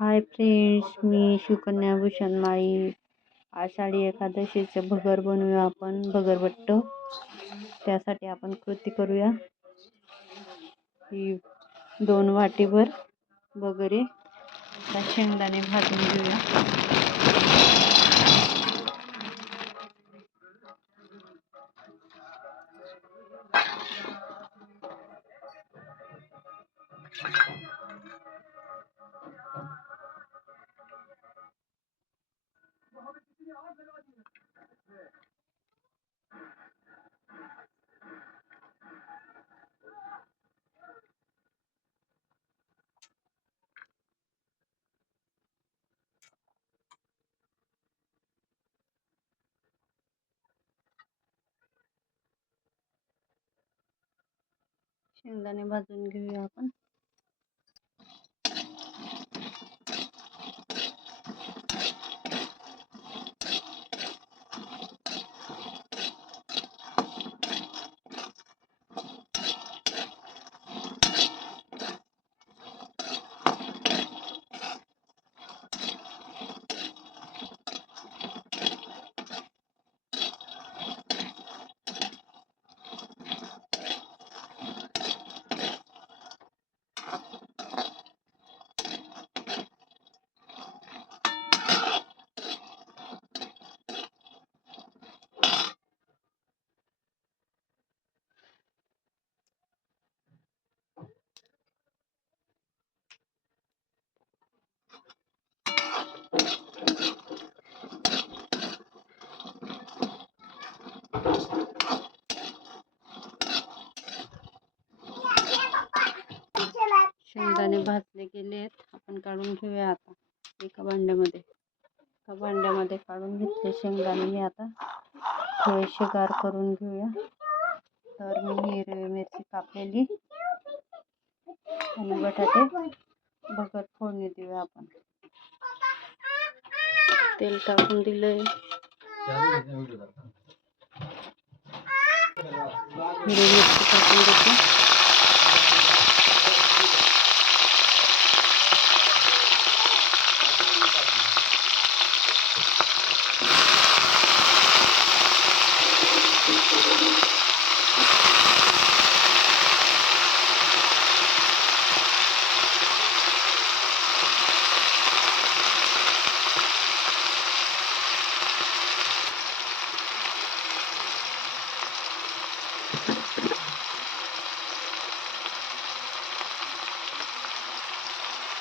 Hi friends, मी शिवकन्या भूषण माळी. आषाढी एकादशीचं भगर बनवूया आपण, भगरवट्ट. त्यासाठी आपण कृती करूया. ही 2 वाटीभर भगरे शेंगदाणे भाजून घेऊया. शेंगदाणे भाजून घेऊया आपण. शेंगदाणे भाजले गेलेत, आपण काढून घेऊया आता एका भांड्यामध्ये काढून घेतले शेंगदाणे. मी आता थोडेसे गार करून घेऊया. तर मी हिरवी मिरची कापलेली आणि बटाटे भगर फोडणी देऊया आपण. तेल टाकून दिलंय. हिरवी मिरची टाकून देते.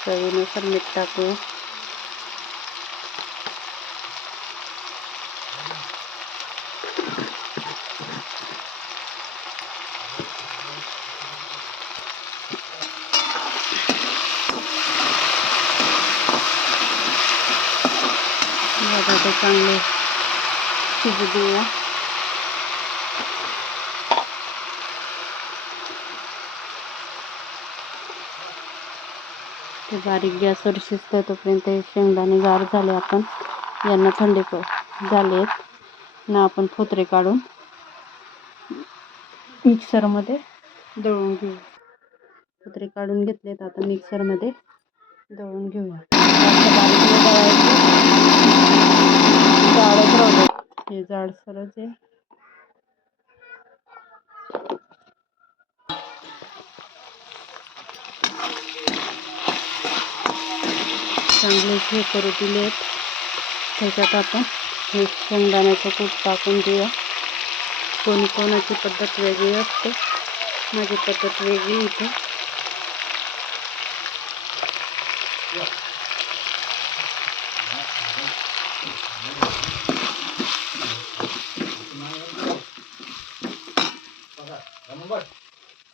चवीनुसार मीठ टाकू. बटाटे चांगले शिजू देऊया. ते बारीक गॅसवर शिजते तोपर्यंत शेंगदाणे गार झाले. आपण यांना थंडी झालेत ना, आपण फोतरे काढून मिक्सरमध्ये दळून घेऊ. फोतरे काढून घेतलेत, आता मिक्सरमध्ये दळून घेऊया. जाडच राहू, हे जाड सरच आहे. चांगले हे करू दिलेत. त्याच्यात आपण हे शेंगदाण्याचं कूट टाकून देऊया. कोणाची पद्धत वेगळी असते, माझी पद्धत वेगळी इथे.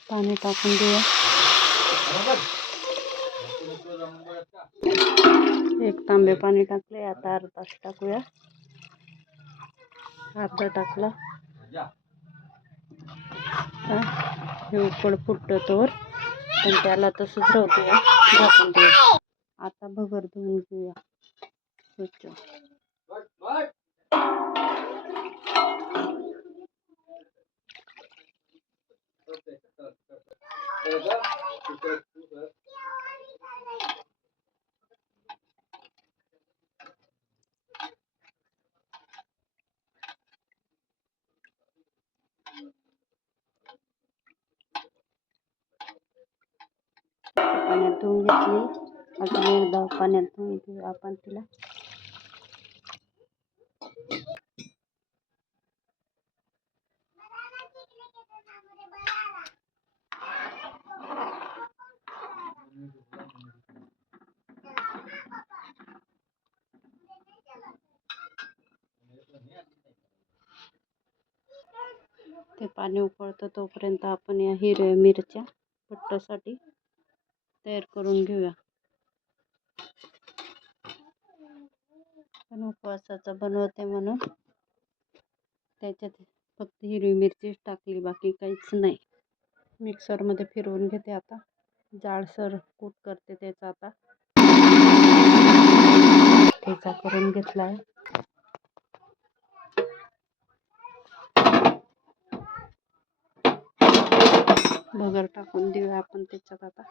पाणी टाकून देऊया. 1 तांबे पाणी टाकले. आता अर्धा टाकूया. अर्धा टाकला. हे उकड फुटतोवर पण त्याला तसंच राहू द्या, झाकून देऊया. आता भगर धुवून घेऊया स्वच्छ. पाण्यात धुवून घेतली. अजून एकदा पाण्यात धुवून घेऊ आपण तिला. ते पाणी उकळतं तोपर्यंत आपण या हिरव्या मिरच्या बट्टासाठी तयार करून घेऊया. पण उपवासाचा बनवते म्हणून त्याच्यात फक्त हिरवी मिरचीच टाकली, बाकी काहीच नाही. मिक्सरमध्ये फिरवून घेते आता. जाडसर कूट करते त्याचा आता. ठेचा करून घेतला आहे. भगर टाकून देऊया आपण त्याच्यात आता.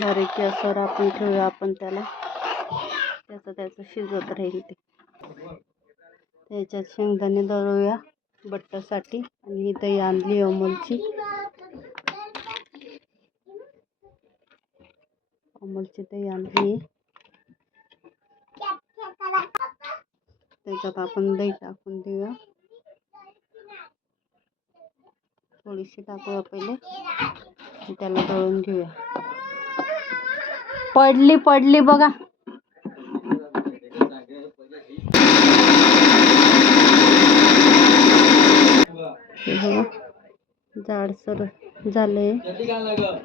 बारीक गॅसवर आपण ठेवूया आपण त्याला. त्याचं शिजत राहील ते. त्याच्यात शेंगदाणे दळूया बट्टासाठी. आणि ही दही आणली अमूलची. दही आणली. त्याच्यात आपण दही टाकून देऊया. थोडीशी टाकूया पहिले. त्याला दळून घेऊया. पडली बघा. जाडसर झालंय.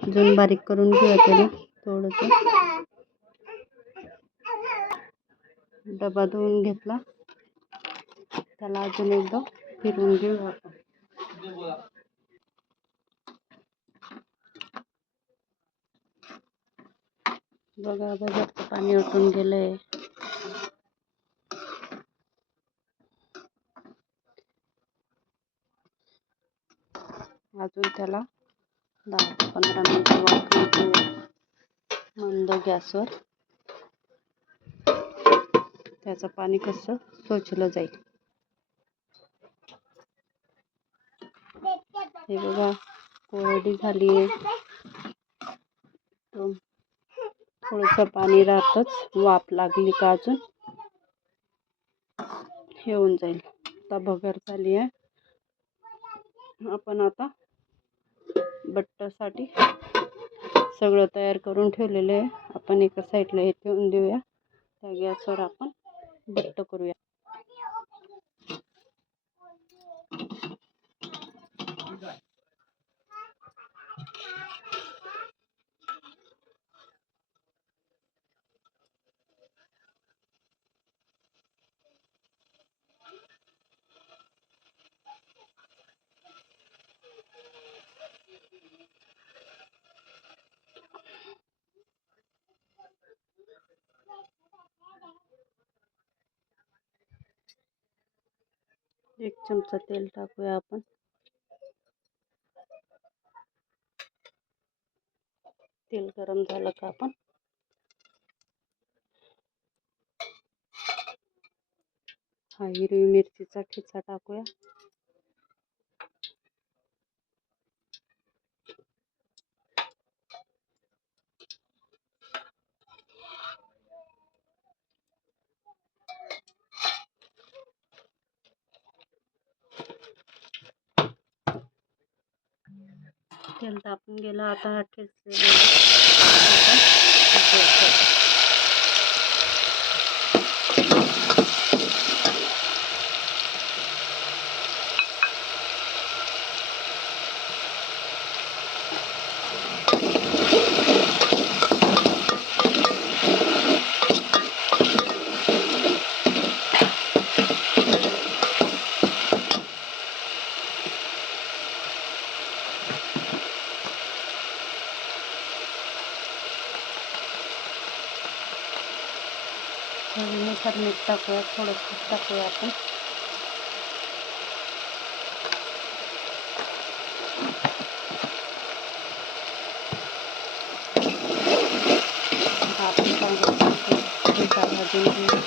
अजून बारीक करून घेऊया त्याला थोडंसं. डबा धुवून घेतला. त्याला अजून एकदा फिरवून घेऊया आपण. बघा पाणी उठून गेलंय. अजून त्याला 10 ते 15 मिनिटं वाफवून घेऊया मंद गॅसवर. त्याचं पाणी कसं शोषलं जाईल. हे बघा कोरडी झाली आहे. थोडंसं पाणी राहतच. वाफ लागली का अजून हे होऊन जाईल. आता भगर झाली आहे. आपण आता बट्टासाठी सगळं तयार करून ठेवलेलं आहे. आपण एका साईडला हे ठेवून देऊया. त्या गॅसवर आपण बट्ट करूया. एक चमचा तेल टाकूया आपण. तेल गरम झालं का आपण हा हिरवी मिरचीचा ठेचा टाकूया. तेल तापून गेलं. आता ठेचलेलं चवीनुसार मीठ टाकूया. थोडंसं टाकूया आपण. भाजून घेऊ.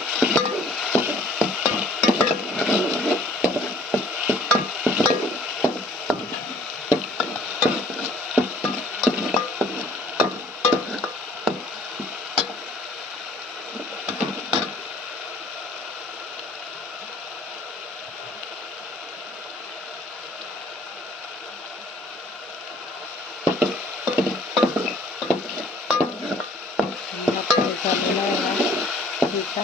झालेला आहे पिठा.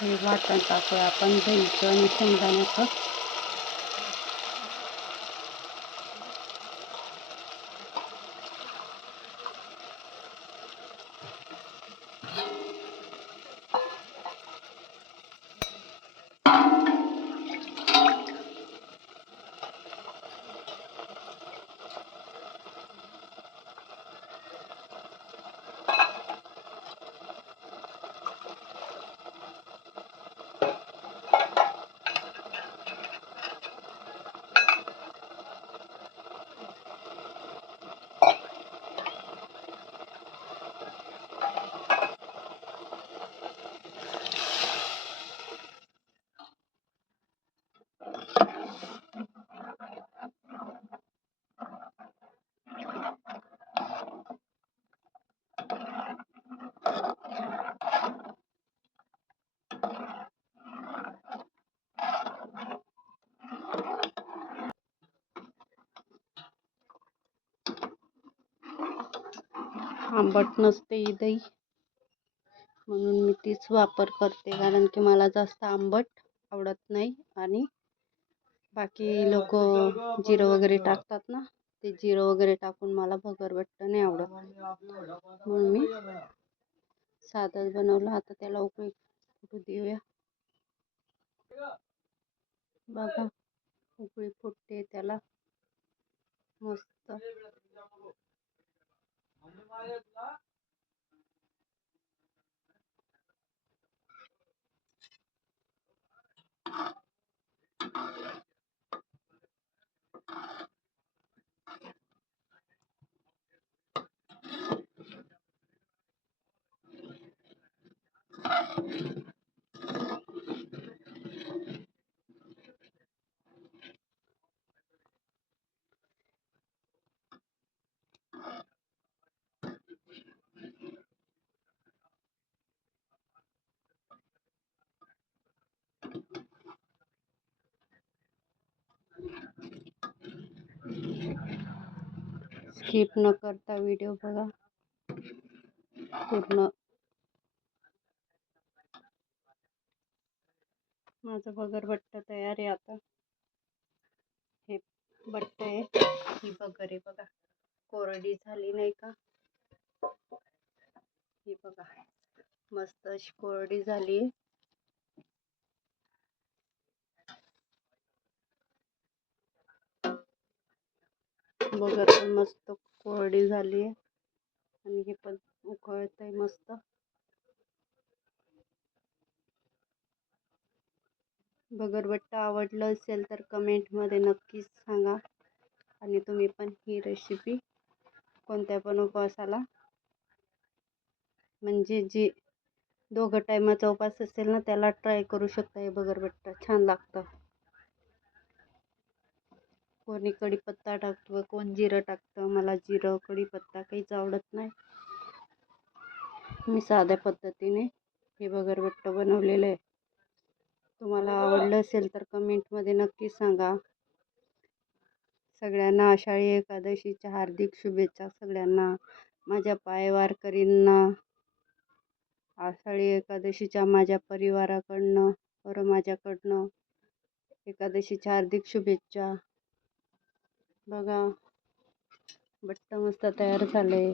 हे वाटण टाकूया आपण दहीचं आणि शेंगदाण्याचं. आंबट नसते ही दही, म्हणून मी तीच वापर करते, कारण की मला जास्त आंबट आवडत नाही. आणि बाकी लोक जिरं वगैरे टाकतात ना, ते जिरं वगैरे टाकून मला भगरबट्ट नाही आवडत, म्हणून मी साधंच बनवलं. आता त्याला उकळी फुटू देऊया. बघा उकळी फुटते त्याला मस्त. स्किप न करता व्हिडिओ बघा पूर्ण. माझं बगरबट्ट तयार आहे. आता हे बट्ट आहे, ही बगर आहे बघा, कोरडी झाली नाही का. ही बघा मस्त अशी कोरडी झाली. बगर पण मस्त कोरडी झाली आहे आणि हे पण उकळत आहे मस्त. बगरबट्टा आवडलं असेल तर कमेंटमध्ये नक्कीच सांगा. आणि तुम्ही पण ही रेसिपी कोणत्या पण उपवासाला, म्हणजे जी दोघं टायमाचा उपवास असेल ना त्याला ट्राय करू शकता. हे बगरबट्टा छान लागतं. कोणी कढीपत्ता टाकतं, कोण जिरं टाकतं. मला जिरं कढीपत्ता काहीच आवडत नाही. मी साध्या पद्धतीने हे बगरबट्ट बनवलेलं आहे. तुम्हाला आवडलं असेल तर कमेंटमध्ये नक्की सांगा. सगळ्यांना आषाढी एकादशीच्या हार्दिक शुभेच्छा. सगळ्यांना माझ्या पायवारकरींना आषाढी एकादशीच्या माझ्या परिवाराकडनं व माझ्याकडनं एकादशीच्या हार्दिक शुभेच्छा. बघा बट्ट मस्त तयार झाले.